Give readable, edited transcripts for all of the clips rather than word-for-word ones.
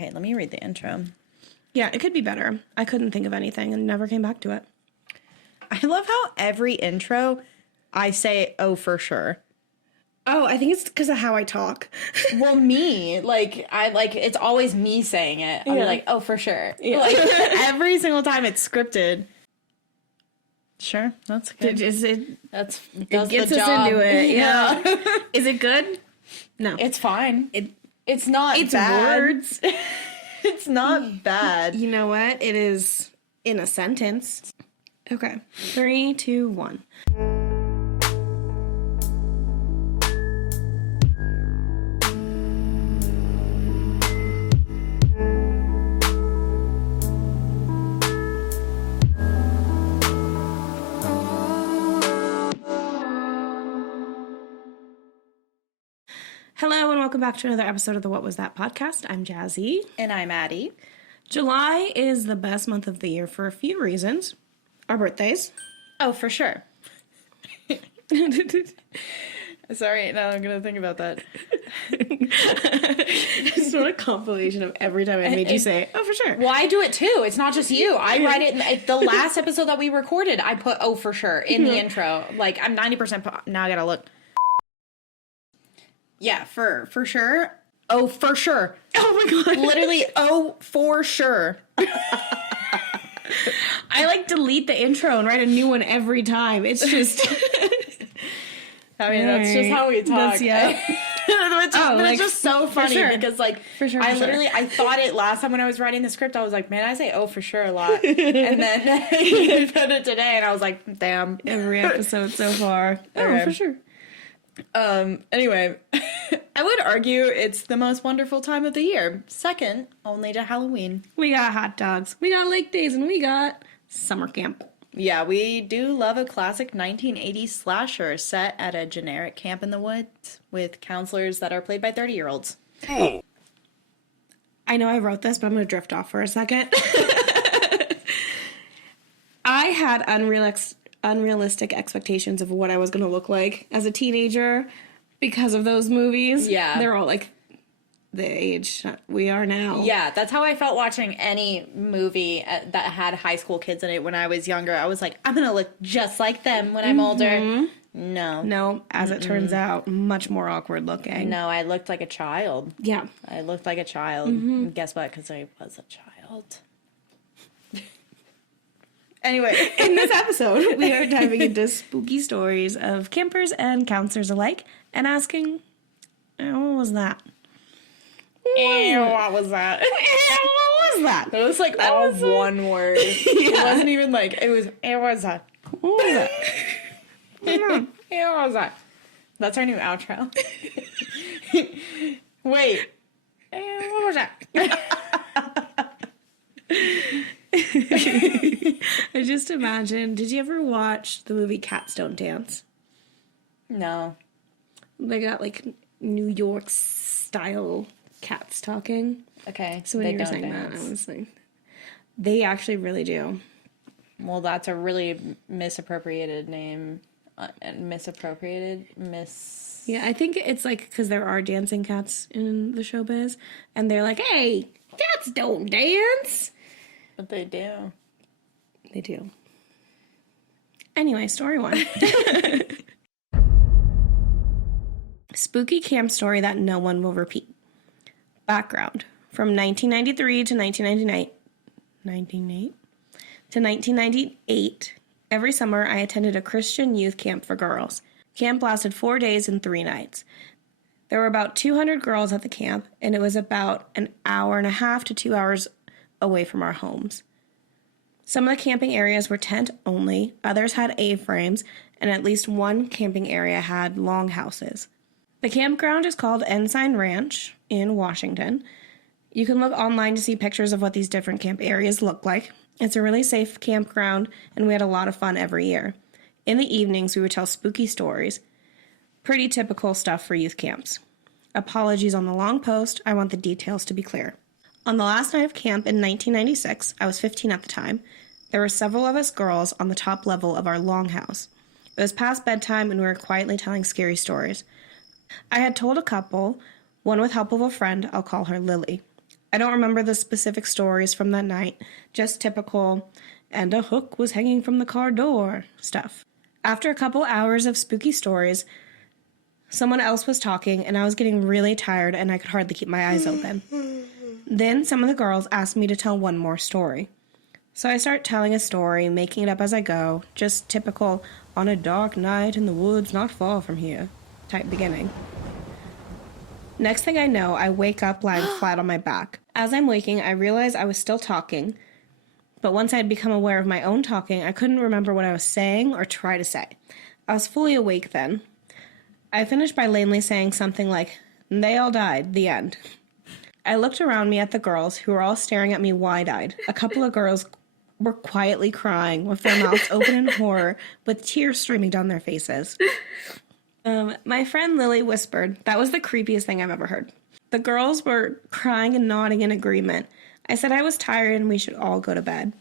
Okay, let me read the intro. Yeah, it could be better. I couldn't think of anything and never came back to it. I love how every intro I say, oh, for sure. Oh, I think it's because of how I talk. Well, me, like, it's always me saying it. I'm like, oh, for sure. Yeah. Like, every single time it's scripted. Sure, that's good. It Does gets the us job. into it. Yeah. Is it good? No. It's fine. It's not It's bad. words. It's not bad. You know what? It is in a sentence. Okay. 3, 2, 1. Hello and welcome back to another episode of the What Was That podcast. I'm Jazzy. And I'm Addi. July is the best month of the year for a few reasons. Our birthdays. Oh, for sure. Sorry, now I'm going to think about that. It's sort of compilation of every time I made you say, oh, for sure. Well, I do it too. It's not just you. I write it in the last episode that we recorded. I put, oh, for sure, in the intro. Like, I'm 90%. Now I got to look. Yeah, for sure. Oh, for sure. Oh my God. Literally, oh, for sure. I like delete the intro and write a new one every time. It's just... I mean, that's just how we talk. It's just so funny because, like, I thought it last time when I was writing the script, I was like, man, I say, oh, for sure a lot. And then you put it today, and I was like, damn. Every episode so far. Okay. Oh, for sure. Anyway, I would argue it's the most wonderful time of the year. Second only to Halloween. We got hot dogs. We got lake days, and we got summer camp. Yeah, we do love a classic 1980s slasher set at a generic camp in the woods with counselors that are played by 30-year-olds. Oh. I know I wrote this, but I'm going to drift off for a second. I had unrealistic expectations of what I was going to look like as a teenager because of those movies. Yeah. They're all like the age we are now. Yeah, that's how I felt watching any movie that had high school kids in it when I was younger. I was like, I'm going to look just like them when I'm older. No, as it turns out, much more awkward looking. No, I looked like a child. Yeah. I looked like a child. And guess what? Because I was a child. Anyway, in this episode, we are diving into spooky stories of campers and counselors alike and asking, what was that? What was that? What was that? It was like all one word. It wasn't even like, it was that? What was that? What was that? That's our new outro. Wait. What was that? I just imagine, did you ever watch the movie Cats Don't Dance? No. They got like New York style cats talking. Okay. So when you were saying that, I was like, they actually really do. Well, that's a really misappropriated name. Yeah, I think it's like because there are dancing cats in the showbiz, and they're like, hey, cats don't dance. But they do. They do. Anyway, story 1. Spooky camp story that no one will repeat. Background. From 1993 to 1998, every summer I attended a Christian youth camp for girls. Camp lasted 4 days and 3 nights. There were about 200 girls at the camp, and it was about an hour and a half to 2 hours away from our homes. Some of the camping areas were tent only, others had A-frames, and at least one camping area had longhouses. The campground is called Ensign Ranch in Washington. You can look online to see pictures of what these different camp areas look like. It's a really safe campground, and we had a lot of fun every year. In the evenings, we would tell spooky stories. Pretty typical stuff for youth camps. Apologies on the long post, I want the details to be clear. On the last night of camp in 1996, I was 15 at the time, there were several of us girls on the top level of our longhouse. It was past bedtime and we were quietly telling scary stories. I had told a couple, one with help of a friend, I'll call her Lily. I don't remember the specific stories from that night, just typical, and a hook was hanging from the car door stuff. After a couple hours of spooky stories, someone else was talking, and I was getting really tired, and I could hardly keep my eyes open. Then some of the girls asked me to tell one more story. So I start telling a story, making it up as I go, just typical, on a dark night in the woods not far from here type beginning. Next thing I know, I wake up lying flat on my back. As I'm waking, I realize I was still talking, but once I had become aware of my own talking, I couldn't remember what I was saying or try to say. I was fully awake then. I finished by lamely saying something like, "They all died, the end." I looked around me at the girls, who were all staring at me wide-eyed. A couple of girls were quietly crying, with their mouths open in horror, with tears streaming down their faces. My friend Lily whispered, "That was the creepiest thing I've ever heard." The girls were crying and nodding in agreement. I said I was tired and we should all go to bed.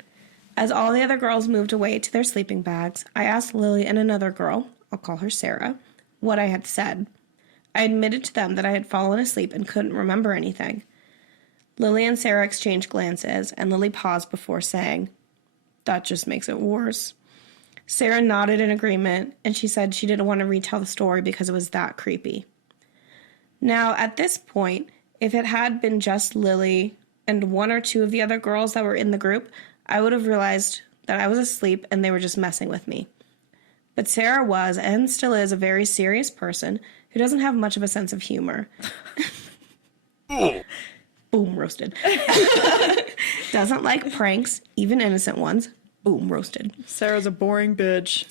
As all the other girls moved away to their sleeping bags, I asked Lily and another girl, I'll call her Sarah, what I had said. I admitted to them that I had fallen asleep and couldn't remember anything. Lily and Sarah exchanged glances, and Lily paused before saying, "That just makes it worse." Sarah nodded in agreement, and she said she didn't want to retell the story because it was that creepy. Now, at this point, if it had been just Lily and one or two of the other girls that were in the group, I would have realized that I was asleep and they were just messing with me. But Sarah was, and still is, a very serious person who doesn't have much of a sense of humor. Boom, roasted. Doesn't like pranks, even innocent ones. Boom, roasted. Sarah's a boring bitch.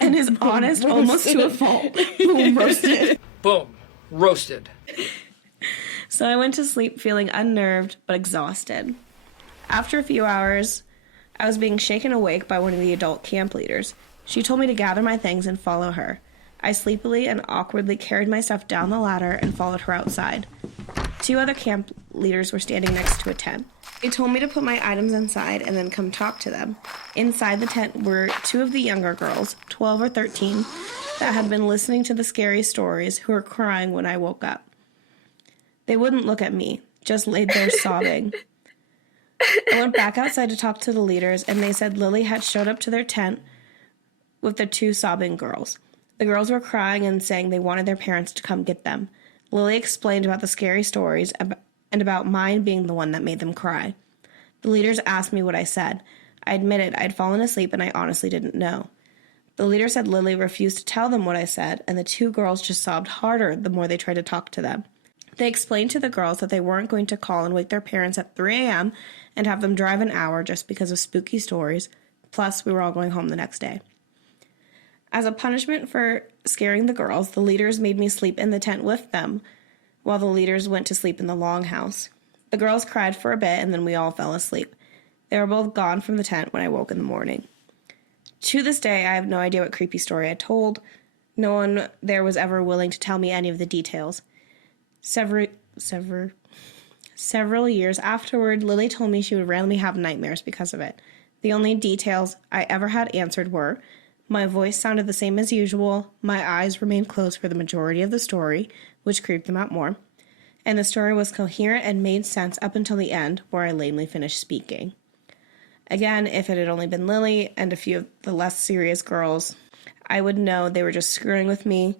And is honest almost to a fault. Boom, roasted. Boom, roasted. So I went to sleep feeling unnerved but exhausted. After a few hours, I was being shaken awake by one of the adult camp leaders. She told me to gather my things and follow her. I sleepily and awkwardly carried my stuff down the ladder and followed her outside. Two other camp leaders were standing next to a tent. They told me to put my items inside and then come talk to them. Inside the tent were two of the younger girls, 12 or 13, that had been listening to the scary stories, who were crying when I woke up. They wouldn't look at me, just laid there sobbing. I went back outside to talk to the leaders, and they said Lily had showed up to their tent with the two sobbing girls. The girls were crying and saying they wanted their parents to come get them. Lily explained about the scary stories and about mine being the one that made them cry. The leaders asked me what I said. I admitted I'd fallen asleep and I honestly didn't know. The leader said Lily refused to tell them what I said, and the two girls just sobbed harder the more they tried to talk to them. They explained to the girls that they weren't going to call and wake their parents at 3 a.m. and have them drive an hour just because of spooky stories, plus we were all going home the next day. As a punishment for scaring the girls, the leaders made me sleep in the tent with them, while the leaders went to sleep in the longhouse. The girls cried for a bit, and then we all fell asleep. They were both gone from the tent when I woke in the morning. To this day, I have no idea what creepy story I told. No one there was ever willing to tell me any of the details. Several years afterward, Lily told me she would randomly have nightmares because of it. The only details I ever had answered were, my voice sounded the same as usual, my eyes remained closed for the majority of the story, which creeped them out more, and the story was coherent and made sense up until the end, where I lamely finished speaking. Again, if it had only been Lily and a few of the less serious girls, I would know they were just screwing with me,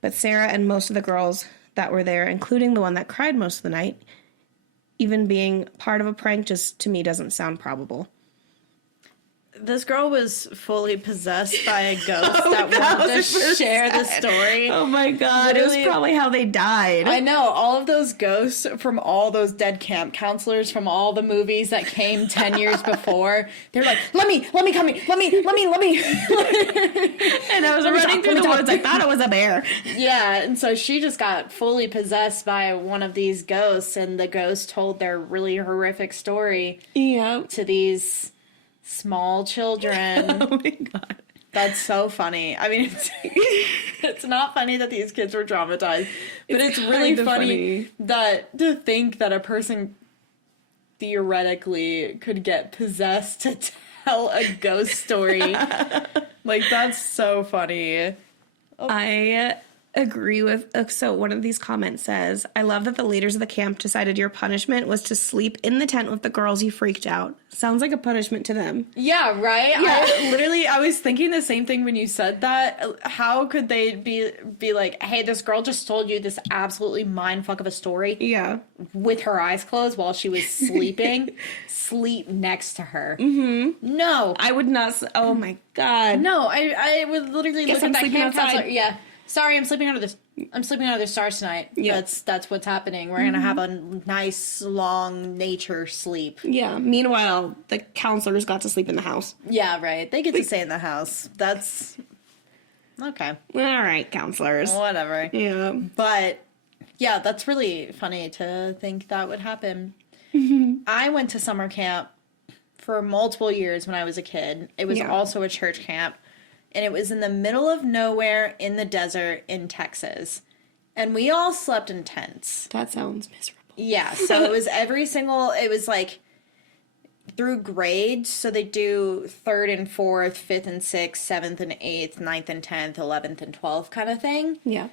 but Sarah and most of the girls that were there, including the one that cried most of the night, even being part of a prank just to me doesn't sound probable. This girl was fully possessed by a ghost that wanted to share the story. Oh my god, literally, it was probably how they died. I know, all of those ghosts from all those dead camp counselors from all the movies that came 10 years before, they're like, let me. And I was running through the woods, I thought it was a bear. Yeah, and so she just got fully possessed by one of these ghosts, and the ghost told their really horrific story to these small children. Oh my god. That's so funny. I mean, it's not funny that these kids were traumatized, but it's really funny that to think that a person theoretically could get possessed to tell a ghost story. Like, that's so funny. I agree with, so one of these comments says, I love that the leaders of the camp decided your punishment was to sleep in the tent with the girls you freaked out. Sounds like a punishment to them. Yeah, right? Yeah. I was thinking the same thing when you said that. How could they be like, hey, this girl just told you this absolutely mindfuck of a story. Yeah. With her eyes closed while she was sleeping. Sleep next to her. Mm-hmm. No. I would not. Oh my God. No, I would literally look at that camp counselor. Yeah. Sorry, I'm sleeping under the stars tonight. Yeah. That's what's happening. We're gonna have a nice long nature sleep. Yeah. Meanwhile, the counselors got to sleep in the house. Yeah, right. They get to stay in the house. That's okay. All right, counselors. Whatever. Yeah. But yeah, that's really funny to think that would happen. I went to summer camp for multiple years when I was a kid. It was also a church camp. And it was in the middle of nowhere in the desert in Texas. And we all slept in tents. That sounds miserable. Yeah, so it was like through grades. So they do 3rd and 4th, 5th and 6th, 7th and 8th, 9th and 10th, 11th and 12th kind of thing. Yeah.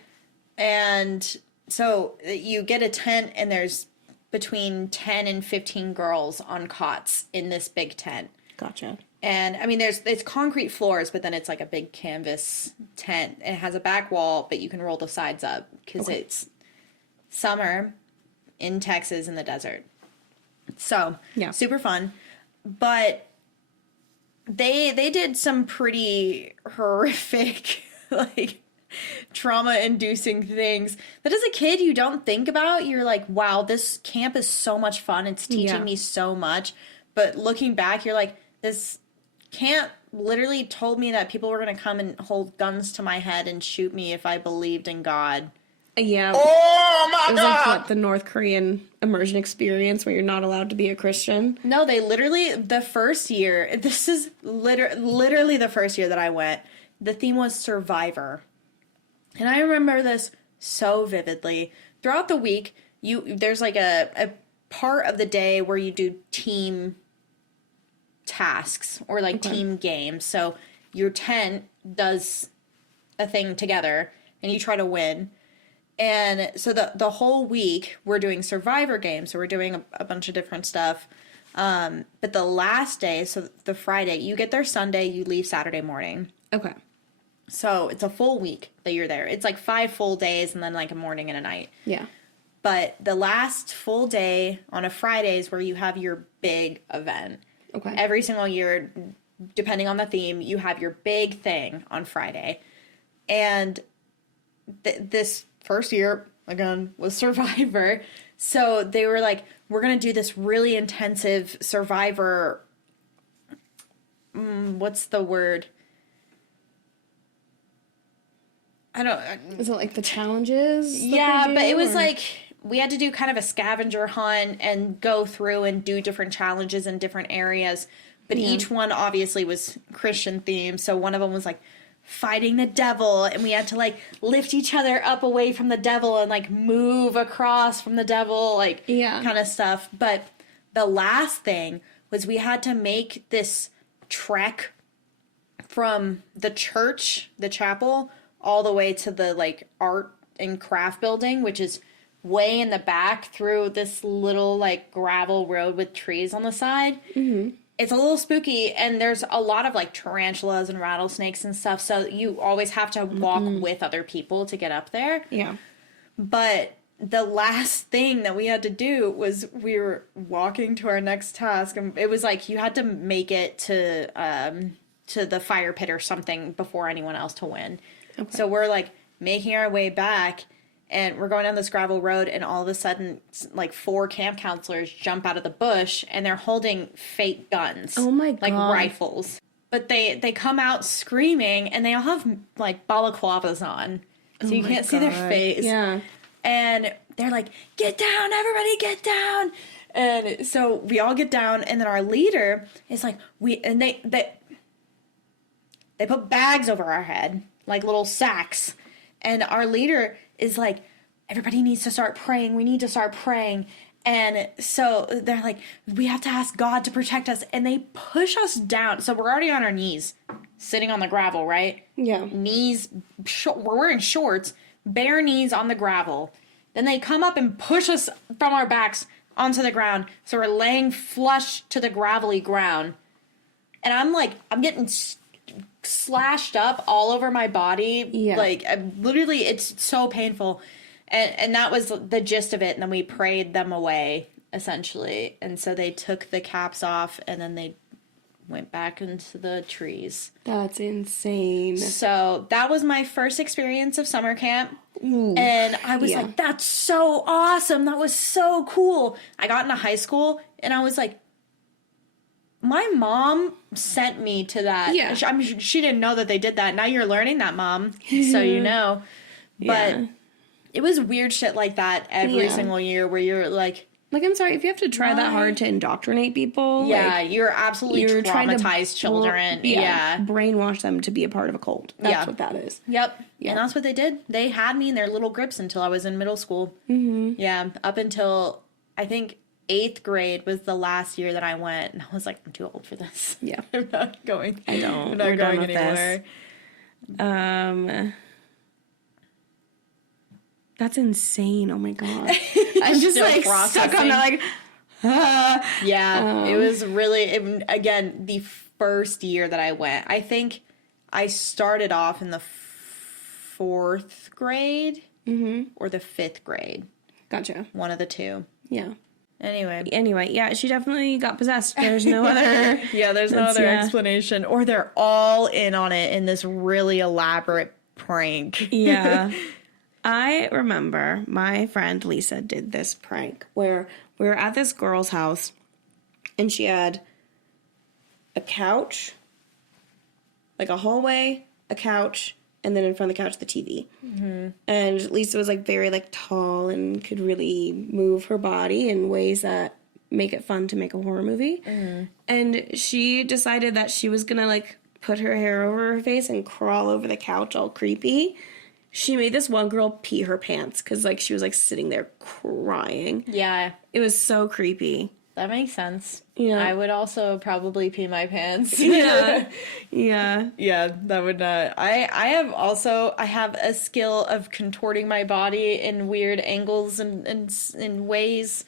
And so you get a tent and there's between 10 and 15 girls on cots in this big tent. Gotcha. And, I mean, it's concrete floors, but then it's like a big canvas tent. It has a back wall, but you can roll the sides up because it's summer in Texas in the desert. So, super fun. But they did some pretty horrific, like, trauma-inducing things that as a kid you don't think about. You're like, wow, this camp is so much fun. It's teaching me so much. But looking back, you're like, this camp literally told me that people were going to come and hold guns to my head and shoot me if I believed in God. Yeah. Oh my God! It was like what, the North Korean immersion experience where you're not allowed to be a Christian? No, they literally, the first year, this is literally the first year that I went, the theme was Survivor. And I remember this so vividly. Throughout the week, there's like a part of the day where you do team tasks or like team games. So your tent does a thing together and you try to win. And so the whole week we're doing Survivor games. So we're doing a bunch of different stuff. But the last day, so the Friday, you get there Sunday, you leave Saturday morning. Okay. So it's a full week that you're there. It's like 5 full days and then like a morning and a night. Yeah. But the last full day on a Friday is where you have your big event. Okay. Every single year, depending on the theme, you have your big thing on Friday. And this first year, again, was Survivor. So they were like, we're going to do this really intensive Survivor. What's the word? Is it like the challenges? Yeah, but it was like we had to do kind of a scavenger hunt and go through and do different challenges in different areas. But each one obviously was Christian themed. So one of them was like fighting the devil, and we had to like lift each other up away from the devil and like move across from the devil, like kind of stuff. But the last thing was we had to make this trek from the church, the chapel, all the way to the like art and craft building, which is way in the back through this little like gravel road with trees on the side. Mm-hmm. It's a little spooky, and there's a lot of like tarantulas and rattlesnakes and stuff, so you always have to walk with other people to get up there. Yeah. But the last thing that we had to do was we were walking to our next task, and it was like you had to make it to the fire pit or something before anyone else to win. Okay. So we're like making our way back, and we're going down this gravel road, and all of a sudden, like 4 camp counselors jump out of the bush, and they're holding fake guns. Oh my God. Like rifles. But they come out screaming, and they all have like balaclavas on, so you can't see their face. Yeah. And they're like, "Get down, everybody, get down!" And so we all get down, and then our leader is like, they put bags over our head, like little sacks, and our leader is like, everybody needs to start praying. We need to start praying. And so they're like, we have to ask God to protect us. And they push us down. So we're already on our knees, sitting on the gravel, right? Yeah. Knees, we're wearing shorts. bare knees on the gravel. Then they come up and push us from our backs onto the ground. So we're laying flush to the gravelly ground. And I'm getting slashed up all over my body. Yeah. Like, literally, it's so painful. And that was the gist of it. And then we prayed them away, essentially. And so they took the caps off, and then they went back into the trees. That's insane. So that was my first experience of summer camp. Ooh, and I was like, that's so awesome. That was so cool. I got into high school, and I was like, my mom sent me to that. Yeah. I mean, she didn't know that they did that. Now you're learning that, Mom. So you know. But it was weird shit like that every single year where you're like... Like, I'm sorry, if you have to try that hard to indoctrinate people... Yeah, like, you're absolutely traumatized children. Brainwash them to be a part of a cult. That's what that is. Yep. Yeah. And that's what they did. They had me in their little grips until I was in middle school. Mm-hmm. Yeah, up until, I think, 8th grade was the last year that I went. And I was like, I'm too old for this. Yeah. I'm not going. I don't. I'm not going anywhere. That's insane. Oh my God. I'm just like stuck on that, like, Yeah, it was really, again, the first year that I went. I think I started off in the 4th grade or the 5th grade. Gotcha. One of the two. Yeah. Anyway, yeah, she definitely got possessed. There's no other... there's no other explanation. Or they're all in on it in this really elaborate prank. Yeah. I remember my friend Lisa did this prank where we were at this girl's house and she had a couch, like a hallway, a couch, and then in front of the couch, the TV. Mm-hmm. And Lisa was like very like tall and could really move her body in ways that make it fun to make a horror movie. Mm-hmm. And she decided that she was gonna like put her hair over her face and crawl over the couch all creepy. She made this one girl pee her pants because, like, she was, like, sitting there crying. Yeah. It was so creepy. That makes sense. Yeah. I would also probably pee my pants. Yeah. Yeah. Yeah, that would not... I have a skill of contorting my body in weird angles and in ways,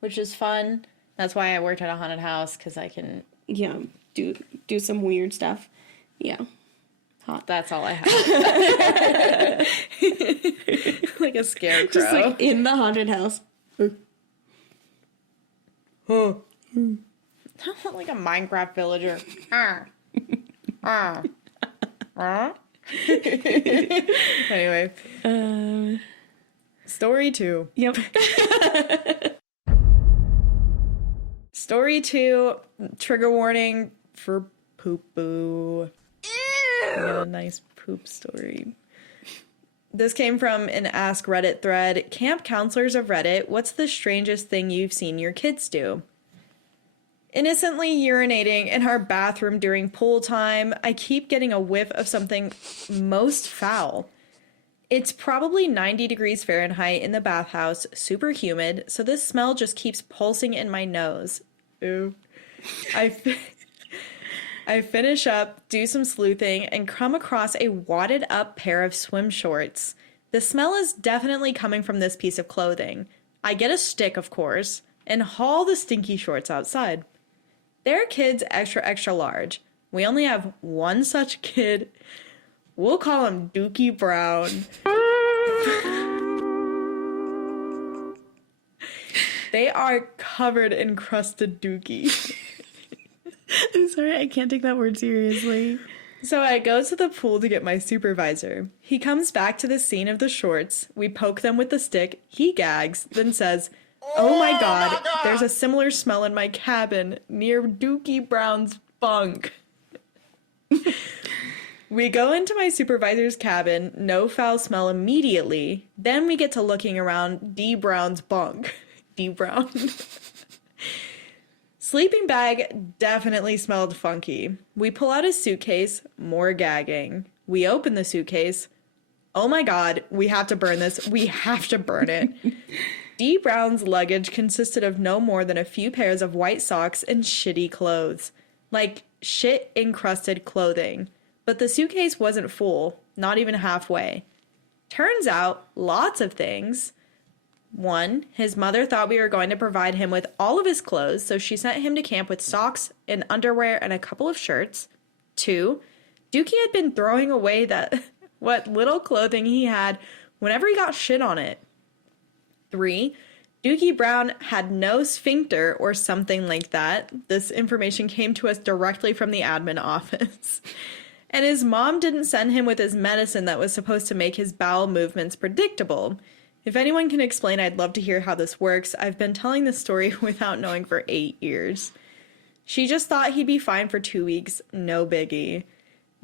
which is fun. That's why I worked at a haunted house, because I can... Yeah, do some weird stuff. Yeah. Hot. That's all I have. Like a scarecrow. Just like in the haunted house. Like a Minecraft villager. Anyway. Story 2. Yep. Story 2. Trigger warning for poo-poo. I got a nice poop story. This came from an Ask Reddit thread. Camp counselors of Reddit, what's the strangest thing you've seen your kids do? Innocently urinating in our bathroom during pool time. I keep getting a whiff of something most foul. It's probably 90 degrees Fahrenheit in the bathhouse, super humid, so this smell just keeps pulsing in my nose. Ooh. I finish up, do some sleuthing, and come across a wadded up pair of swim shorts. The smell is definitely coming from this piece of clothing. I get a stick, of course, and haul the stinky shorts outside. They're kids extra, extra large. We only have one such kid. We'll call him Dookie Brown. They are covered in crusted dookie. I'm sorry, I can't take that word seriously. So I go to the pool to get my supervisor. He comes back to the scene of the shorts. We poke them with the stick. He gags, then says, "Oh my God, there's a similar smell in my cabin near Dookie Brown's bunk." We go into my supervisor's cabin, no foul smell immediately. Then we get to looking around D. Brown's bunk. D. Brown. Sleeping bag definitely smelled funky. We pull out a suitcase, more gagging. We open the suitcase. Oh my God, we have to burn this. We have to burn it. D. Brown's luggage consisted of no more than a few pairs of white socks and shitty clothes. Like shit-encrusted clothing. But the suitcase wasn't full, not even halfway. Turns out, lots of things. 1, his mother thought we were going to provide him with all of his clothes, so she sent him to camp with socks and underwear and a couple of shirts. 2, Dookie had been throwing away what little clothing he had whenever he got shit on it. 3, Dookie Brown had no sphincter or something like that. This information came to us directly from the admin office. And his mom didn't send him with his medicine that was supposed to make his bowel movements predictable. If anyone can explain, I'd love to hear how this works. I've been telling this story without knowing for 8 years. She just thought he'd be fine for 2 weeks. No biggie.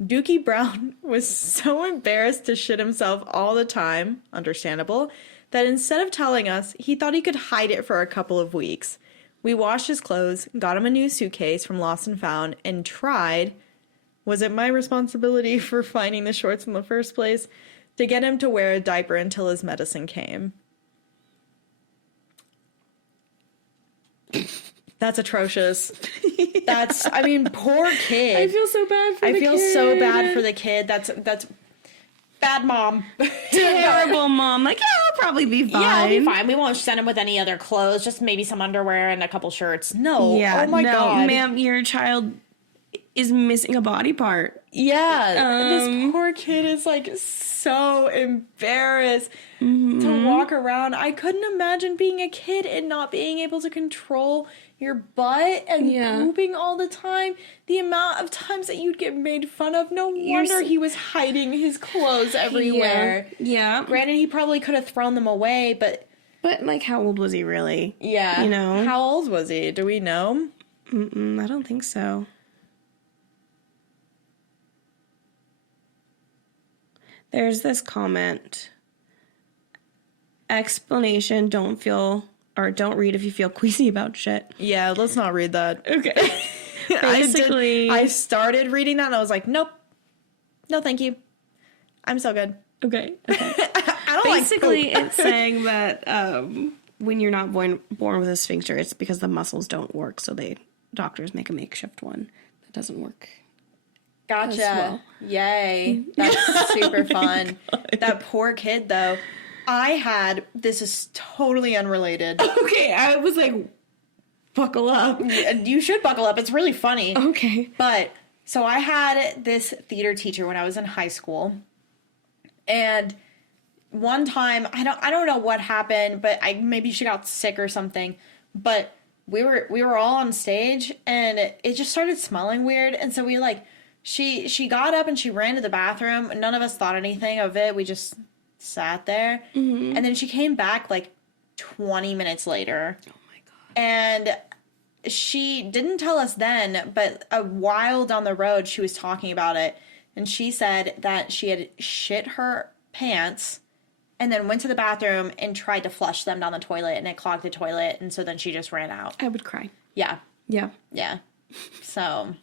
Dookie Brown was so embarrassed to shit himself all the time, understandable, that instead of telling us, he thought he could hide it for a couple of weeks. We washed his clothes, got him a new suitcase from Lost and Found, and tried, was it my responsibility for finding the shorts in the first place, to get him to wear a diaper until his medicine came. That's atrocious. Poor kid. I feel so bad for the kid. I feel so bad for the kid. That's bad mom. Terrible mom. Like, yeah, I'll probably be fine. Yeah, I'll be fine. We won't send him with any other clothes, just maybe some underwear and a couple shirts. No. Yeah, oh my God. Ma'am, your child is missing a body part. Yeah. This poor kid is like so embarrassed to walk around. I couldn't imagine being a kid and not being able to control your butt and pooping all the time. The amount of times that you'd get made fun of. No wonder he was hiding his clothes everywhere. Yeah. Granted, he probably could have thrown them away, but like, how old was he really? Yeah. You know? How old was he? Do we know? I don't think so. There's this comment. Explanation, don't read if you feel queasy about shit. Yeah, let's not read that. Okay. Basically, I started reading that and I was like, nope. No, thank you. I'm so good. Okay. I don't Basically, it's saying that when you're not born with a sphincter, it's because the muscles don't work, so doctors make a makeshift one that doesn't work. Gotcha. Well. Yay. That's super fun. That poor kid, though. This is totally unrelated. Okay, I was like, buckle up. You should buckle up. It's really funny. Okay. But, so I had this theater teacher when I was in high school. And one time, I don't know what happened, but maybe she got sick or something. But we were all on stage, and it just started smelling weird. And so she got up and she ran to the bathroom. None of us thought anything of it. We just sat there. And then she came back 20 minutes later. Oh my God. And she didn't tell us then, but a while down the road, she was talking about it. And she said that she had shit her pants and then went to the bathroom and tried to flush them down the toilet, and it clogged the toilet. And so then she just ran out. I would cry. Yeah. Yeah. Yeah. So...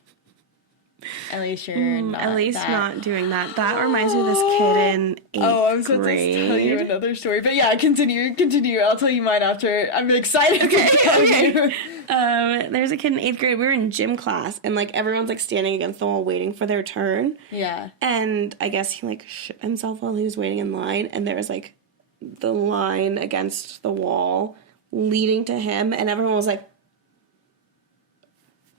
At least you're not doing that. That reminds me of this kid in 8th grade. Oh, I'm supposed to tell you another story. But yeah, continue. I'll tell you mine after. I'm excited. Okay. There's a kid in 8th grade. We were in gym class, and everyone's standing against the wall waiting for their turn. Yeah. And I guess he shit himself while he was waiting in line, and there was the line against the wall leading to him, and everyone was like,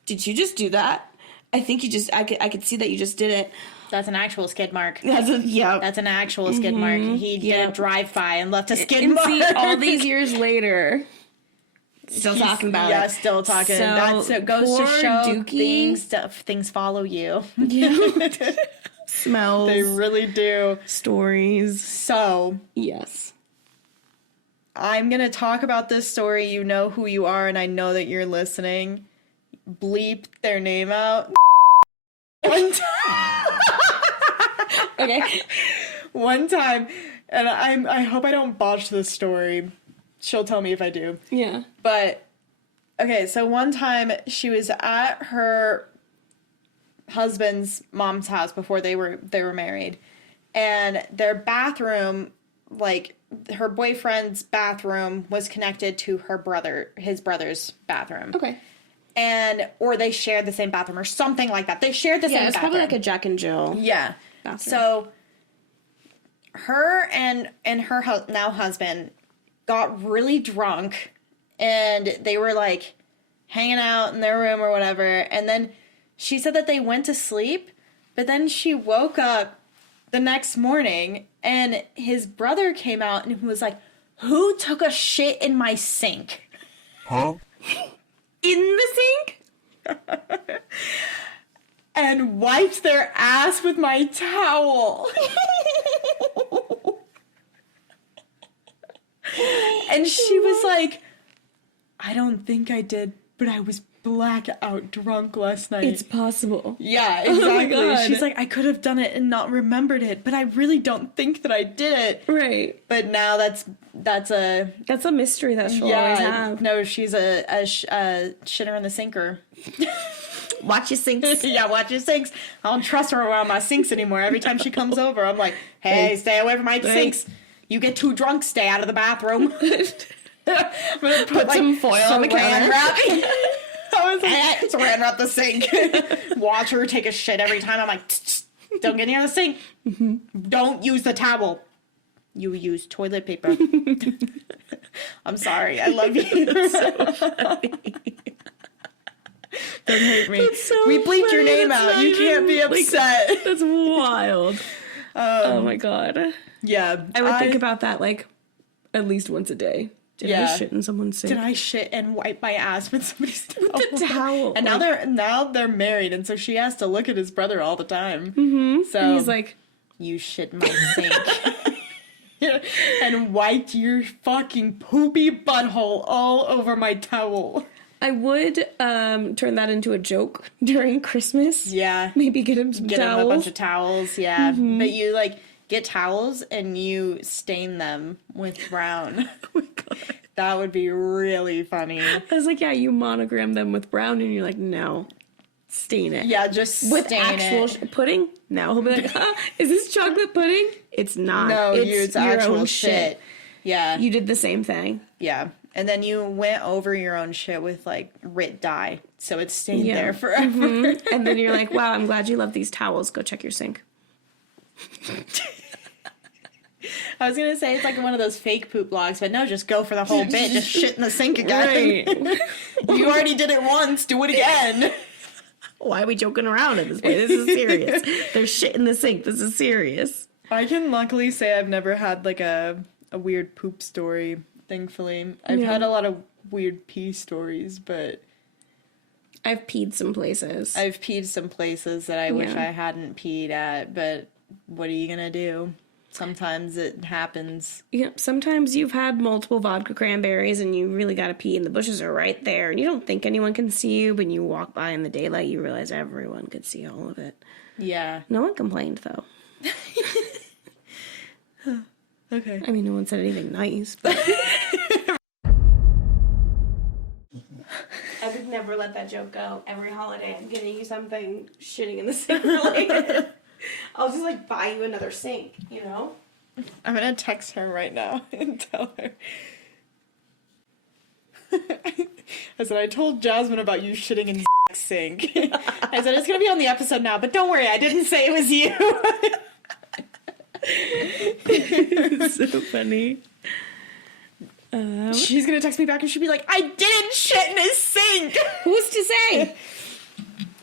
"Did you just do that? I think I could see that you just did it." That's an actual skid mark. That's an actual skid mark. He did a drive-by and left a skid mark. See, all these years later, still talking about it. Yeah, still talking. So it goes to show Dookie, things follow you. Yeah. Smells. They really do. Stories. So. Yes. I'm going to talk about this story. You know who you are, and I know that you're listening. Bleep their name out. One time. Okay. One time, and I hope I don't botch this story. She'll tell me if I do. Yeah. But, okay, so one time she was at her husband's mom's house before they were married, and their bathroom, her boyfriend's bathroom was connected to his brother's bathroom. Okay. Or they shared the same bathroom or something like that. They shared the same bathroom. Yeah, it's probably a Jack and Jill. Yeah. Bathroom. So her and her now husband got really drunk, and they were like hanging out in their room or whatever, and then she said that they went to sleep, but then she woke up the next morning and his brother came out and was like, "Who took a shit in my sink?" Huh? In the sink? And wiped their ass with my towel. And she was like, "I don't think I did, but I was blackout drunk last night." It's possible. Yeah, exactly. Oh my God. She's like, "I could have done it and not remembered it, but I really don't think that I did it." Right. But now that's a mystery that she'll always have. No, she's a shitter in the sinker. Watch your sinks. Yeah, watch your sinks. I don't trust her around my sinks anymore. Every time she comes over, I'm like, "Hey, stay away from my sinks. You get too drunk, stay out of the bathroom." I'm gonna put some foil on the counter. I was like, saran wrap the sink. Watch her take a shit every time. I'm like, "Don't get near the sink. Mm-hmm. Don't use the towel. You use toilet paper." I'm sorry. I love you. That's so funny. Don't hurt me. So we bleeped your name out. You can't be upset. Like, that's wild. Oh my God. Yeah. I would think about that like at least once a day. Did I shit in someone's sink? Did I shit and wipe my ass with somebody's towel? With the towel. And now they're married, and so she has to look at his brother all the time. Mm-hmm. So and he's like, "You shit in my sink." And wiped your fucking poopy butthole all over my towel. I would turn that into a joke during Christmas. Yeah. Maybe get him some towels. Get him a bunch of towels, yeah. Mm-hmm. But you, like, get towels and you stain them with brown. Oh my God. That would be really funny. I was like, yeah, you monogram them with brown, and you're like, no. Stain it. Yeah, just with stain actual pudding? No. He'll be like, is this chocolate pudding? It's not. No, it's your actual own shit. Yeah. You did the same thing. Yeah. And then you went over your own shit with, like, Rit dye. So it's stained there forever. Mm-hmm. And then you're like, wow, I'm glad you love these towels. Go check your sink. I was going to say it's like one of those fake poop blogs, but no, just go for the whole bit. Just shit in the sink again. Right. You already did it once. Do it again. Why are we joking around at this point? This is serious. There's shit in the sink. This is serious. I can luckily say I've never had, like, a weird poop story, thankfully. I've had a lot of weird pee stories, but... I've peed some places. I've peed some places that I wish I hadn't peed at, but what are you gonna do? Sometimes it happens. Yeah, sometimes you've had multiple vodka cranberries and you really gotta pee and the bushes are right there and you don't think anyone can see you, but you walk by in the daylight, you realize everyone could see all of it. Yeah. No one complained, though. Okay. I mean, no one said anything nice, but... I would never let that joke go. Every holiday, I'm getting you something shitting in the sink related. I'll just, like, buy you another sink, you know? I'm gonna text her right now and tell her. I said, I told Jasmine about you shitting in sink. I said, it's gonna be on the episode now, but don't worry, I didn't say it was you. It's so funny. She's gonna text me back and she'll be like, I didn't shit in his sink! Who's to say?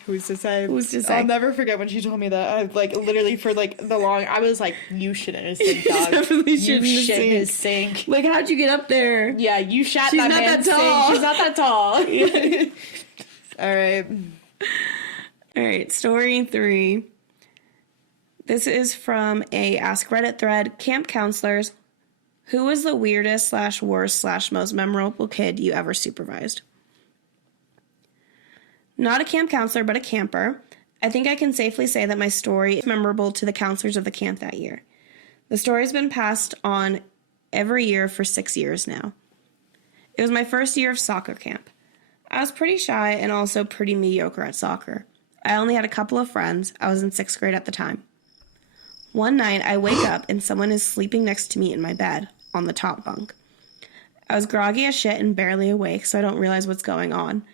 Who's to say? Who's to say? I'll never forget when she told me that. I, like, literally for, like, I was like, you shit in his sink, dog. Definitely you shit in his sink. Like, how'd you get up there? Yeah, you shat that man's sink. She's not that tall. All right, story 3. This is from a Ask Reddit thread. Camp counselors, who was the weirdest / worst / most memorable kid you ever supervised? Not a camp counselor, but a camper. I think I can safely say that my story is memorable to the counselors of the camp that year. The story has been passed on every year for 6 years now. It was my first year of soccer camp. I was pretty shy and also pretty mediocre at soccer. I only had a couple of friends. I was in 6th grade at the time. One night, I wake up and someone is sleeping next to me in my bed, on the top bunk. I was groggy as shit and barely awake, so I don't realize what's going on.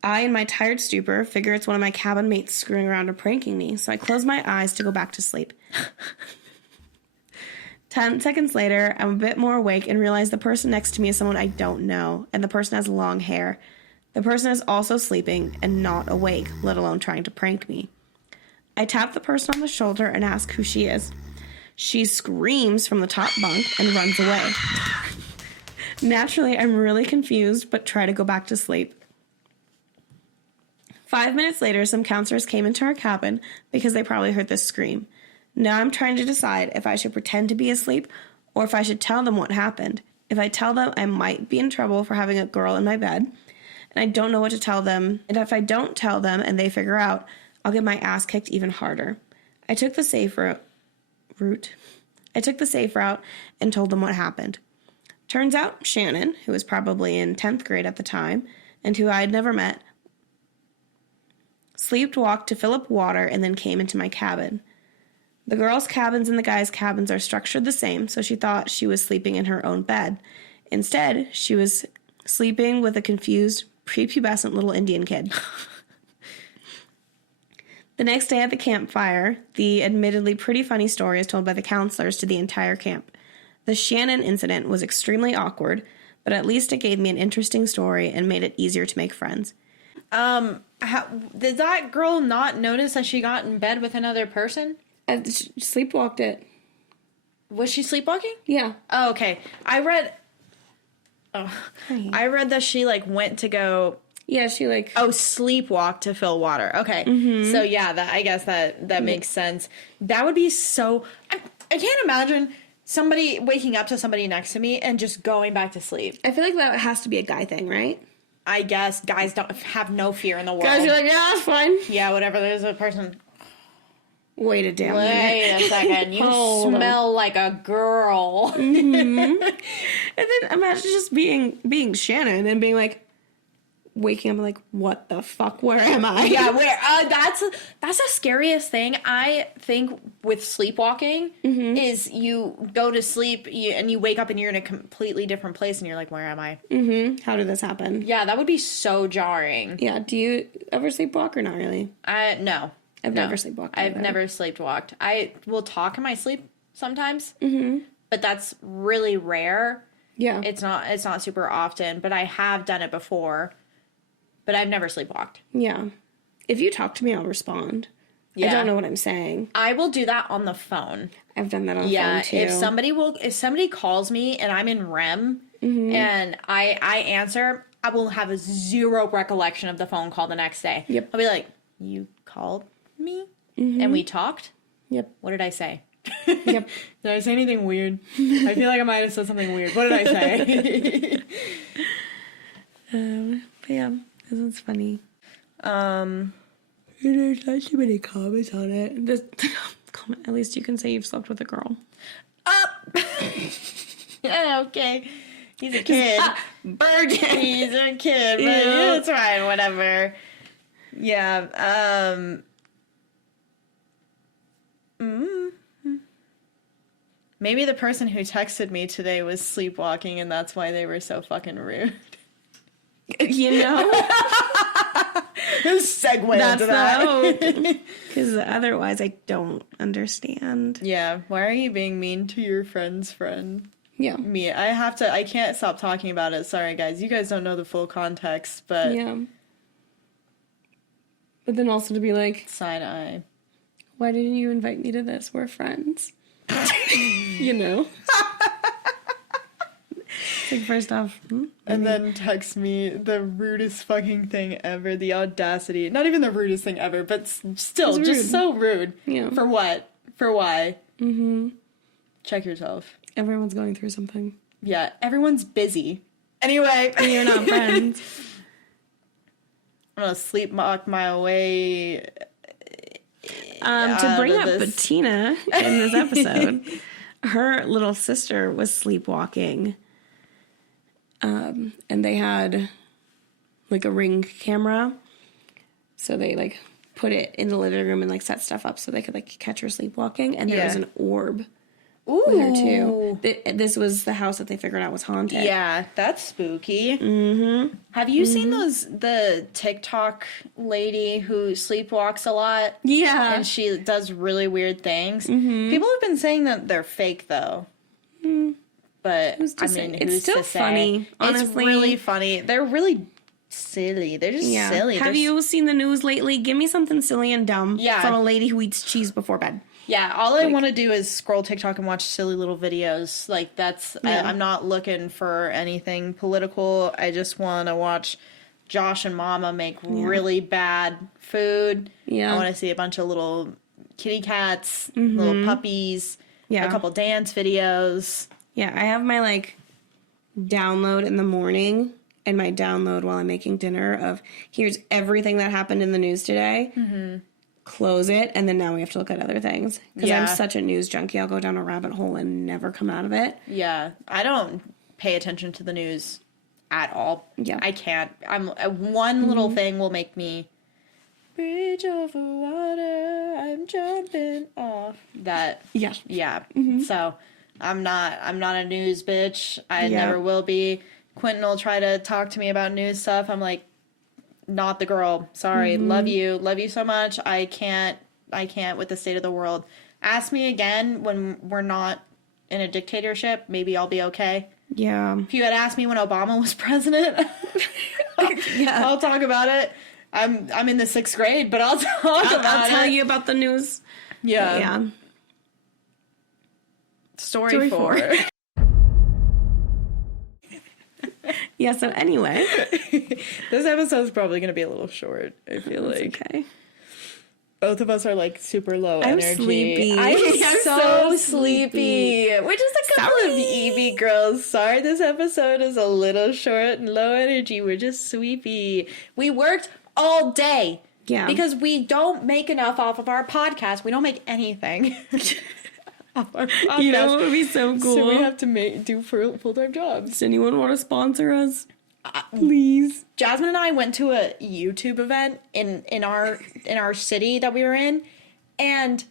I, in my tired stupor, figure it's one of my cabin mates screwing around or pranking me, so I close my eyes to go back to sleep. 10 seconds later, I'm a bit more awake and realize the person next to me is someone I don't know, and the person has long hair. The person is also sleeping and not awake, let alone trying to prank me. I tap the person on the shoulder and ask who she is. She screams from the top bunk and runs away. Naturally, I'm really confused, but try to go back to sleep. 5 minutes later, some counselors came into our cabin because they probably heard this scream. Now I'm trying to decide if I should pretend to be asleep or if I should tell them what happened. If I tell them, I might be in trouble for having a girl in my bed, and I don't know what to tell them. And if I don't tell them and they figure out, I'll get my ass kicked even harder. I took the safe route and told them what happened. Turns out Shannon, who was probably in 10th grade at the time and who I had never met, sleepwalked to fill up water and then came into my cabin. The girls' cabins and the guys' cabins are structured the same, so she thought she was sleeping in her own bed. Instead, she was sleeping with a confused, prepubescent little Indian kid. The next day at the campfire, the admittedly pretty funny story is told by the counselors to the entire camp. The Shannon incident was extremely awkward, but at least it gave me an interesting story and made it easier to make friends. Did that girl not notice that she got in bed with another person? She sleepwalked it. Was she sleepwalking? Yeah. Oh, okay. I read that she, like, went to go... Yeah, she, like... Oh, sleepwalk to fill water. Okay. Mm-hmm. So, yeah, I guess that makes sense. That would be so... I can't imagine somebody waking up to somebody next to me and just going back to sleep. I feel like that has to be a guy thing, right? I guess guys don't have no fear in the world. Guys are like, yeah, that's fine. Yeah, whatever. There's a person... Wait a damn minute. Wait a second. You smell like a girl. Mm-hmm. And then imagine just being Shannon and being like, waking up like, what the fuck? Where am I? Yeah, where? That's the scariest thing, I think, with sleepwalking, is you go to sleep and you wake up and you're in a completely different place and you're like, where am I? Mm-hmm. How did this happen? Yeah, that would be so jarring. Yeah, do you ever sleepwalk or not really? No. I've never sleepwalked. I've never sleepwalked. I will talk in my sleep sometimes, but that's really rare. Yeah. It's not super often, but I have done it before. But I've never sleepwalked. Yeah. If you talk to me, I'll respond. Yeah. I don't know what I'm saying. I will do that on the phone. I've done that on the phone too. If somebody calls me and I'm in REM and I answer, I will have zero recollection of the phone call the next day. Yep. I'll be like, you called me and we talked? Yep. What did I say? Yep. Did I say anything weird? I feel like I might have said something weird. What did I say? But yeah. This is funny. There's not too many comments on it. This comment, at least you can say you've slept with a girl. Yeah, okay. He's a kid. Virgin. He's a kid, but it's fine, whatever. Yeah, Maybe the person who texted me today was sleepwalking and that's why they were so fucking rude. You know? Segue into that. Because otherwise I don't understand. Yeah, why are you being mean to your friend's friend? Yeah. Me, I can't stop talking about it. Sorry, guys. You guys don't know the full context, but... Yeah. But then also to be like... Side eye. Why didn't you invite me to this? We're friends. You know? Like, first off, and then text me the rudest fucking thing ever. The audacity. Not even the rudest thing ever, but still, just so rude. Yeah. For what? For why? Mm-hmm. Check yourself. Everyone's going through something. Yeah, everyone's busy. Anyway. And you're not friends. I'm gonna sleepwalk my way. To bring up Bettina in this episode, her little sister was sleepwalking. And they had, like, a Ring camera. So they, like, put it in the living room and, like, set stuff up so they could, like, catch her sleepwalking. And there was an orb with her, too. This was the house that they figured out was haunted. Yeah, that's spooky. Mm-hmm. Have you seen the TikTok lady who sleepwalks a lot? Yeah. And she does really weird things. Mm-hmm. People have been saying that they're fake, though. But Who's to I say? mean, It's who's still to say? funny, honestly. It's really funny. They're really silly. They're just silly. Have you seen the news lately? Give me something silly and dumb from a lady who eats cheese before bed. Yeah, all I want to do is scroll TikTok and watch silly little videos. Like, that's... I'm not looking for anything political. I just want to watch Josh and Mama make really bad food. Yeah. I want to see a bunch of little kitty cats, little puppies, a couple dance videos. Yeah, I have my, like, download in the morning and my download while I'm making dinner of here's everything that happened in the news today. Close it, and then now we have to look at other things. Because I'm such a news junkie. I'll go down a rabbit hole and never come out of it. Yeah. I don't pay attention to the news at all. Yeah. I can't. One little thing will make me... Bridge over water, I'm jumping off. That... Yeah. Yeah. So, I'm not a news bitch. I never will be. Quentin will try to talk to me about news stuff. I'm like... Not the girl. Sorry. Love you so much. I can't with the state of the world. Ask me again when we're not in a dictatorship. Maybe I'll be okay. Yeah. If you had asked me when Obama was president, I'll talk about it. I'm in the 6th grade, but I'll talk about it. I'll tell you about the news. Yeah. Story 4. Yeah, so anyway. This episode's probably going to be a little short, I feel like. Okay. Both of us are, like, super low energy. I'm sleepy. I'm so sleepy. We're just a couple of Evie girls. Sorry, this episode is a little short and low energy. We're just sleepy. We worked all day. Yeah. Because we don't make enough off of our podcast. We don't make anything. You know what would be so cool? So we have to do full-time jobs. Does anyone want to sponsor us? Please. Jasmine and I went to a YouTube event in our city that we were in, and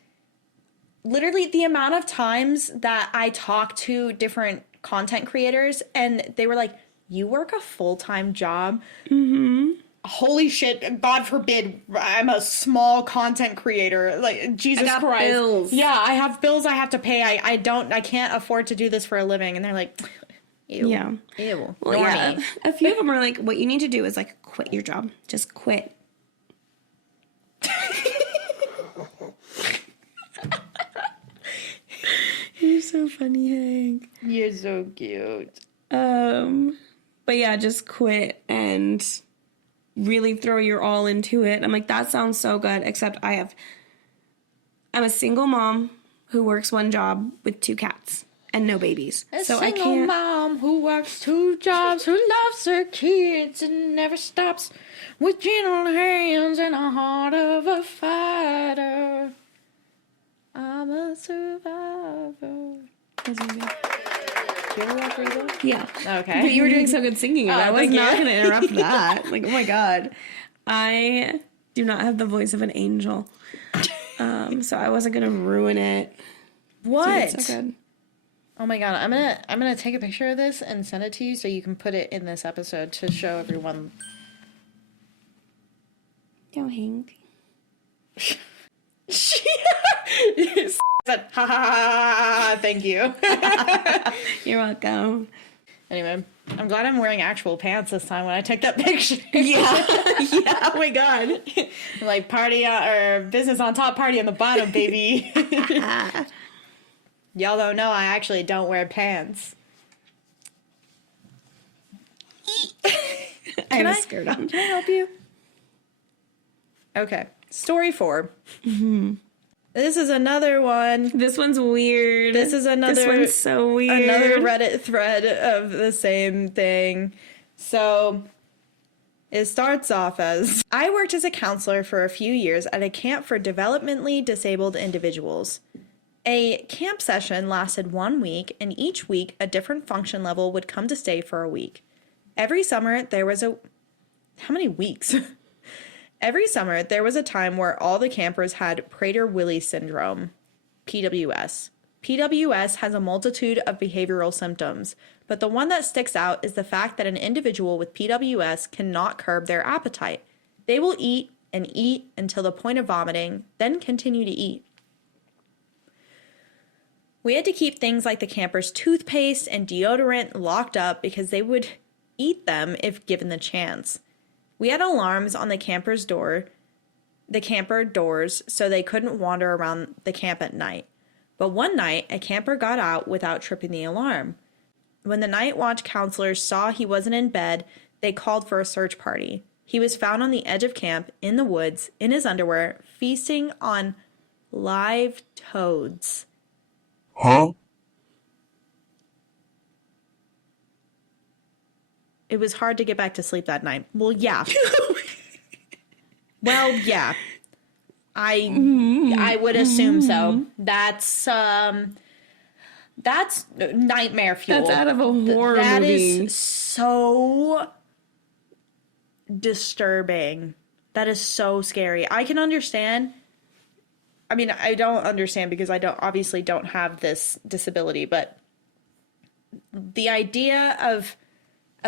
literally the amount of times that I talked to different content creators, and they were like, "You work a full-time job?" Holy shit, God forbid I'm a small content creator. Like, Jesus Christ. Bills. Yeah, I have bills I have to pay. I can't afford to do this for a living. And they're like, ew. Yeah. Ew. Well, yeah. A few of them are like, what you need to do is, like, quit your job. Just quit. You're so funny, Hank. You're so cute. But yeah, just quit and... really throw your all into it. I'm like, that sounds so good, except I'm a single mom who works one job with 2 cats and no babies. So I can't. A single mom who works 2 jobs, who loves her kids and never stops, with gentle hands and a heart of a fighter. I'm a survivor. Yeah. Okay. But you were doing so good singing it. I was not going to interrupt that. Like, oh my God. I do not have the voice of an angel. So I wasn't going to ruin it. What? So good. Oh my God. I'm gonna take a picture of this and send it to you so you can put it in this episode to show everyone. Go, Hank. Ha ha ha! Thank you. You're welcome. Anyway, I'm glad I'm wearing actual pants this time when I took that picture. Yeah. Oh my God. Like, party or business on top, party on the bottom, baby. Y'all don't know I actually don't wear pants. I have a skirt on. Can I help you? Okay. Story 4. This is another one. This one's weird. This one's so weird. Another Reddit thread of the same thing. So, it starts off as, I worked as a counselor for a few years at a camp for developmentally disabled individuals. A camp session lasted 1 week, and each week a different function level would come to stay for a week. Every summer there was How many weeks? Every summer, there was a time where all the campers had Prader-Willi syndrome, PWS. PWS has a multitude of behavioral symptoms, but the one that sticks out is the fact that an individual with PWS cannot curb their appetite. They will eat and eat until the point of vomiting, then continue to eat. We had to keep things like the campers' toothpaste and deodorant locked up because they would eat them if given the chance. We had alarms on the camper doors, so they couldn't wander around the camp at night. But one night, a camper got out without tripping the alarm. When the night watch counselors saw he wasn't in bed, they called for a search party. He was found on the edge of camp, in the woods, in his underwear, feasting on live toads. Huh? It was hard to get back to sleep that night. Well, yeah. Well, yeah. I would assume so. That's nightmare fuel. That's out of a horror movie. That is so disturbing. That is so scary. I can understand. I mean, I don't understand because I obviously don't have this disability, but the idea of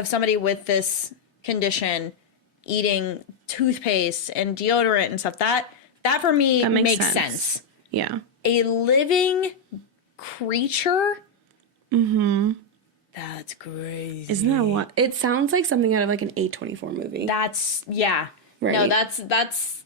somebody with this condition eating toothpaste and deodorant and stuff, that for me makes sense. Yeah. A living creature? Mm-hmm. That's crazy. Isn't that what? It sounds like something out of like an A24 movie. That's, yeah. Right. No, that's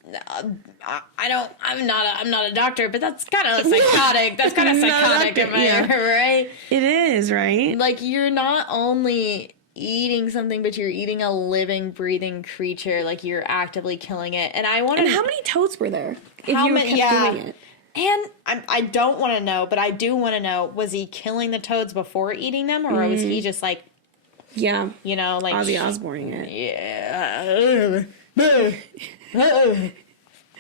I'm not a doctor, but that's kind of psychotic. That's kind of psychotic, right? It is, right? Like, you're not only eating something, but you're eating a living, breathing creature. Like, you're actively killing it. And I want to... And how many toads were there? If how you many? kept Yeah. doing it? And I don't want to know, but I do want to know, was he killing the toads before eating them? Or was he just like... Yeah. You know, like... Ozzy Osbourne it. Yeah.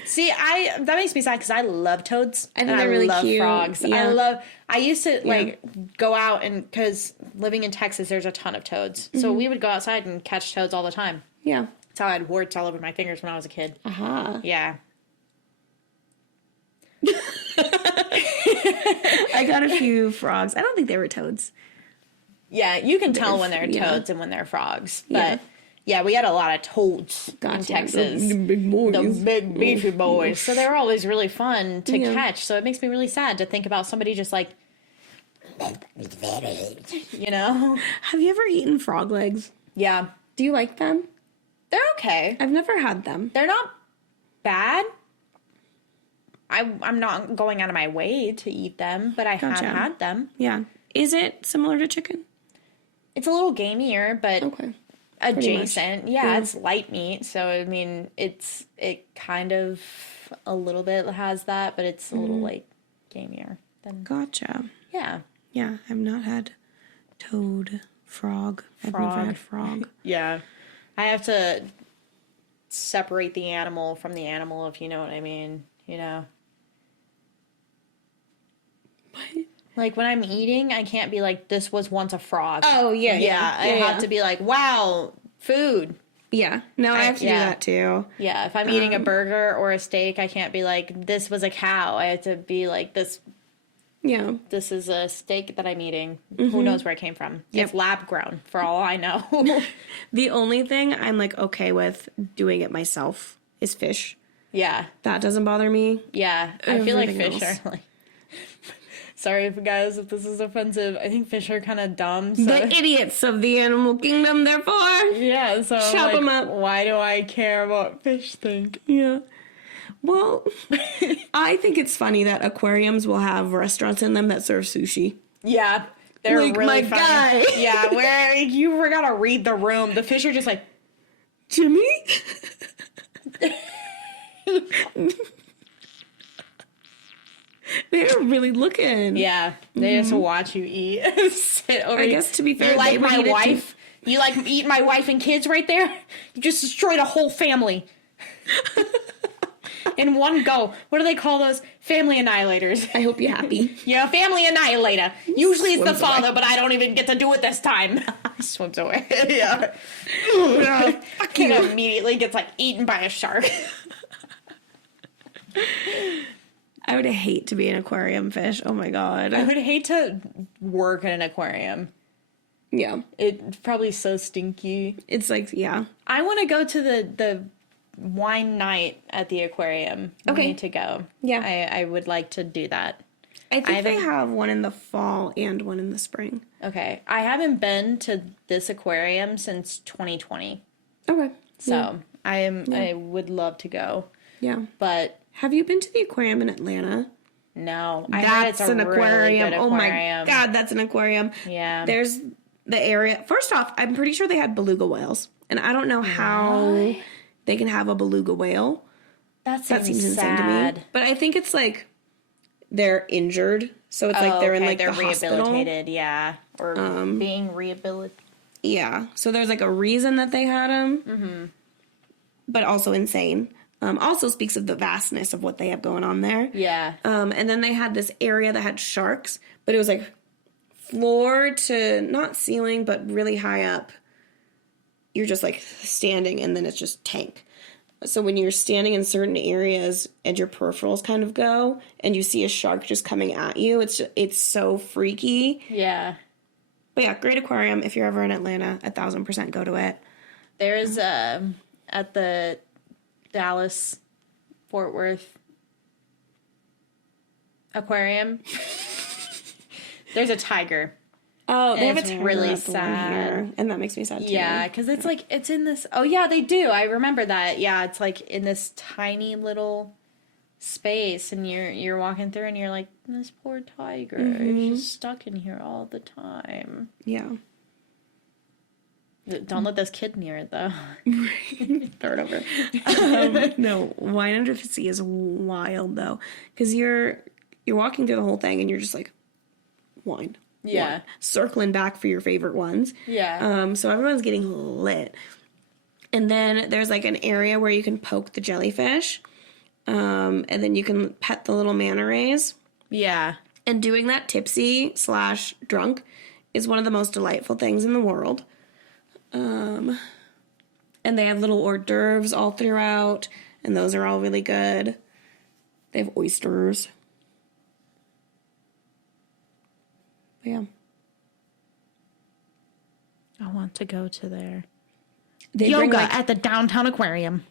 See, that makes me sad because I love toads. I think they're really love cute. Frogs. Yeah. I used to go out and, because living in Texas, there's a ton of toads. So we would go outside and catch toads all the time. Yeah. That's how I had warts all over my fingers when I was a kid. Uh-huh. Yeah. I got a few frogs. I don't think they were toads. Yeah, you can tell when they're toads and when they're frogs. But Yeah. yeah, we had a lot of toads in Texas. The big boys. The big beefy boys. So they were always really fun to catch. So it makes me really sad to think about somebody just like, you know? Have you ever eaten frog legs? Yeah. Do you like them? They're okay. I've never had them. They're not bad. I'm not going out of my way to eat them, but I have had them. Yeah. Is it similar to chicken? It's a little gamier, but Okay. adjacent. Yeah, it's light meat. So, I mean, it kind of a little bit has that, but it's a little, like, gamier. Gotcha. Yeah. Yeah, I've not had toad, frog. I've never had frog. Yeah. I have to separate the animal from the animal, if you know what I mean. You know? What? Like, when I'm eating, I can't be like, this was once a frog. Oh, yeah. I have to be like, wow, food. Yeah. No, I have to do that too. Yeah, if I'm eating a burger or a steak, I can't be like, this was a cow. I have to be like, this is a steak that I'm eating. Who knows where it came from? Yep. It's lab grown, for all I know. The only thing I'm like okay with doing it myself is fish. Yeah. That doesn't bother me. Yeah. I feel like Everything fish else. are like... Sorry, guys, if this is offensive. I think fish are kind of dumb. So... The idiots of the animal kingdom, therefore. Yeah, so Chop them up. Why do I care what fish think? Yeah. Well, I think it's funny that aquariums will have restaurants in them that serve sushi. Yeah. They're like really my funny. guy. Yeah, where you forgot to read the room. The fish are just like, Jimmy? They're really looking. yeah, they just watch you eat. Sit over. I guess to be fair, you like they would my eat it wife. You like eating my wife and kids right there. You just destroyed a whole family in one go. What do they call those? Family annihilators. I hope you're happy. Yeah, family annihilator. Usually it's the Swims away. father, but I don't even get to do it this time. Swims away. Yeah. Fucking immediately gets like eaten by a shark. I would hate to be an aquarium fish. Oh my god. I would hate to work in an aquarium. Yeah. It's probably so stinky. It's like, yeah. I want to go to the wine night at the aquarium. Okay. We need to go. Yeah. I would like to do that. I think they have one in the fall and one in the spring. Okay. I haven't been to this aquarium since 2020. Okay. So I would love to go. Yeah. But have you been to the aquarium in Atlanta? No. That's an aquarium. Really good aquarium. Oh my God, that's an aquarium. Yeah. There's the area. First off, I'm pretty sure they had beluga whales. And I don't know how they can have a beluga whale. That seems insane to me. But I think it's like they're injured. So it's like they're in like they're the hospital. rehabilitated, yeah. Or being rehabilitated. Yeah. So there's like a reason that they had them. Mm-hmm. But also insane. Also speaks of the vastness of what they have going on there. Yeah. And then they had this area that had sharks, but it was like floor to not ceiling, but really high up. You're just like standing and then it's just tank. So when you're standing in certain areas and your peripherals kind of go and you see a shark just coming at you, it's so freaky. Yeah. But yeah, great aquarium. If you're ever in Atlanta, 1,000% go to it. There's at the Dallas Fort Worth aquarium. There's a tiger. Oh, they have a tiger really at the one here, and that makes me sad too. Yeah, because it's like it's in this. Oh yeah, they do. I remember that. Yeah, it's like in this tiny little space, and you're walking through, and you're like, this poor tiger is just stuck in here all the time. Yeah. Don't let this kid near it though. Throw it over. No, wine under the sea is wild though, because you're walking through the whole thing, and you're just like, wine. Yeah. Wine. Circling back for your favorite ones. Yeah. So everyone's getting lit. And then there's like an area where you can poke the jellyfish. And then you can pet the little manta rays. Yeah. And doing that tipsy/drunk is one of the most delightful things in the world. And they have little hors d'oeuvres all throughout. And those are all really good. They have oysters. Yeah. I want to go to there. They Yoga at the downtown aquarium.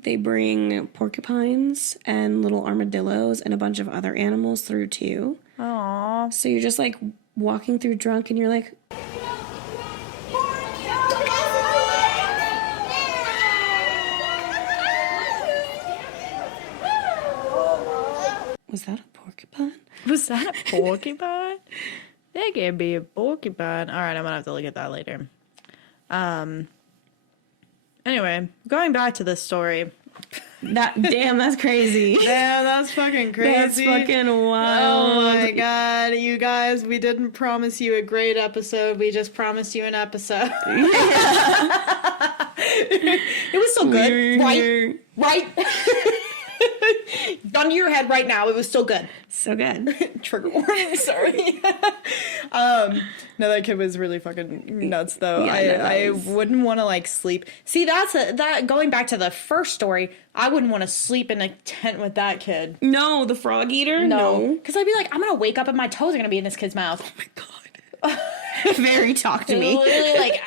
They bring porcupines and little armadillos and a bunch of other animals through too. Aww. So you're just like walking through drunk and you're like, was that a porcupine? Was that a porcupine? That can be a porcupine. All right, I'm gonna have to look at that later. Anyway, going back to this story. That's crazy. Damn, that's fucking crazy. That's fucking wild. Oh my God, you guys, we didn't promise you a great episode. We just promised you an episode. It was so good. Right? Gun to your head right now. It was so good. So good. Trigger warning. Sorry. No, that kid was really fucking nuts, though. Yeah, I wouldn't want to like sleep. See, that going back to the first story. I wouldn't want to sleep in a tent with that kid. No, the frog eater. No, because I'd be like, I'm gonna wake up and my toes are gonna be in this kid's mouth. Oh my God. Very talk to me. Literally like,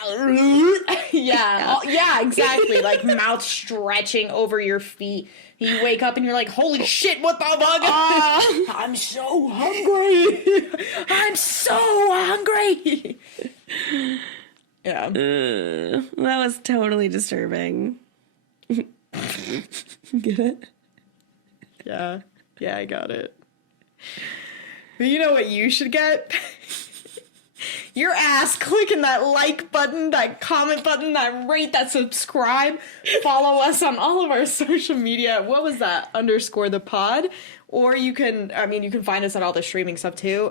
yeah, exactly. Like mouth stretching over your feet. You wake up and you're like, holy shit, what the fuck? I'm so hungry. I'm so hungry. Yeah. That was totally disturbing. Get it? Yeah. Yeah, I got it. But you know what you should get? Your ass clicking that like button, that comment button, that rate, that subscribe. Follow us on all of our social media. What was that? _ the pod. Or you can find us at all the streaming stuff too.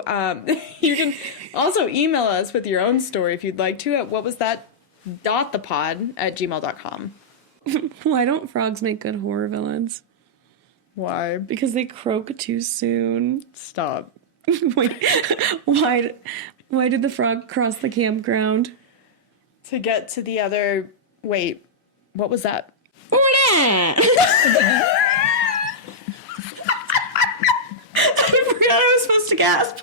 You can also email us with your own story if you'd like to at whatwasthat.thepod@gmail.com. Why don't frogs make good horror villains? Why? Because they croak too soon. Stop. Wait, why did the frog cross the campground? To get to the other... Wait, what was that? I forgot I was supposed to gasp.